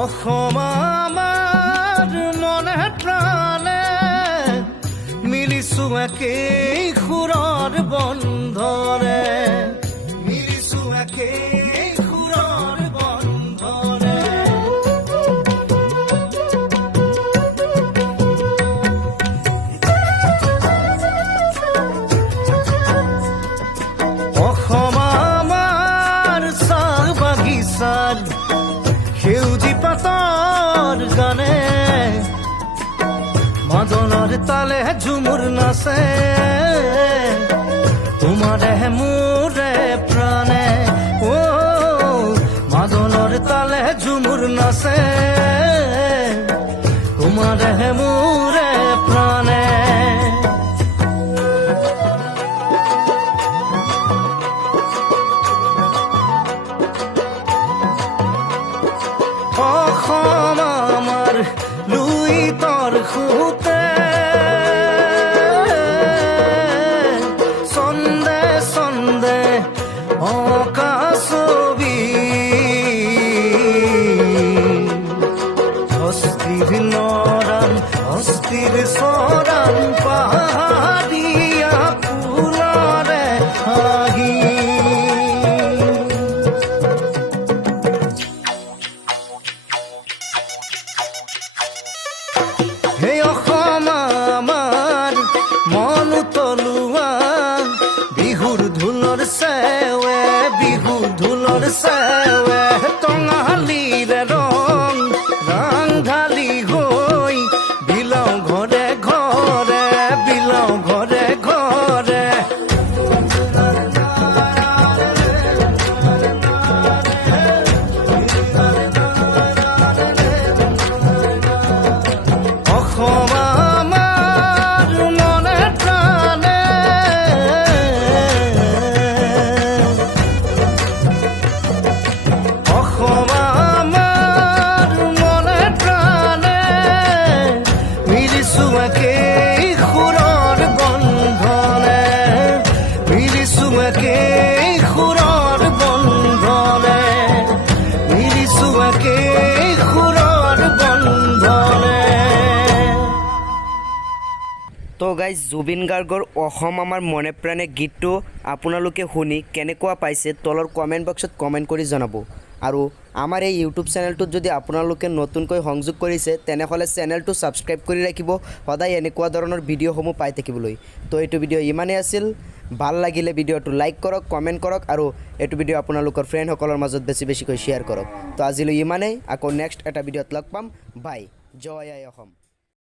অসম আমাৰ মনে প্ৰাণে মিলিছো একেই সুৰৰ বন্ধৰে মিলিছো একেই সুৰৰ বন্ধৰে অসম আমাৰ চাহ বাগিচাৰ সেউজী পাতৰ গানে মাদনৰ তালে ঝুমুৰ নাচে তোমাৰে মোৰে প্ৰাণে ও মাদনৰ তালে ঝুমুৰ নাচে তোমাৰে মোৰে প্ৰাণে অসম আমাৰ লুইতৰ খুতে চন্দে চন্দে অকা ছবি অস্থিৰ নৰাম অস্থিৰ চৰাম পাহাৰীয়া ফুলৰে হাঁহি হে অসম আমাৰ মন তলুৱা বিহুৰ ঢোলৰ চেৱে বিহু ঢোলৰ চেৱে টঙালীৰে ৰং ৰাংঢালী হৈ বিলাও ঘৰে ঘৰে বিলাও ঘৰে ঘৰে অসম আমাৰ মনে প্ৰাণে অসম আমাৰ মনে প্ৰাণে মিলিছো একেই সুৰৰ বন্ধনে মিলিছো একেই সুৰৰ বন্ধনে মিলিছো একেই সুৰৰ বন্ধনে তো গাইজ জুবিন গাৰ্গৰ অসম আমাৰ মনে প্ৰাণে গীতটো আপোনালোকে শুনি কেনেকুৱা পাইছে তলৰ কমেণ্ট বক্সত কমেণ্ট কৰি জনাব আৰু আমাৰ এই ইউটিউব চেনেলটোত যদি আপোনালোকে নতুনকৈ সংযোগ কৰিছে তেনেহ'লে চেনেলটো ছাবস্ক্ৰাইব কৰি ৰাখিব সদায় এনেকুৱা ধৰণৰ ভিডিঅ'সমূহ পাই থাকিবলৈ তো এইটো ভিডিঅ' ইমানেই আছিল ভাল লাগিলে ভিডিঅ'টো লাইক কৰক কমেণ্ট কৰক আৰু এইটো ভিডিঅ' আপোনালোকৰ ফ্ৰেণ্ডসকলৰ মাজত বেছিকৈ শ্বেয়াৰ কৰক তো আজিলৈ ইমানেই আকৌ নেক্সট এটা ভিডিঅ'ত লগ পাম বাই জয় আই অসম।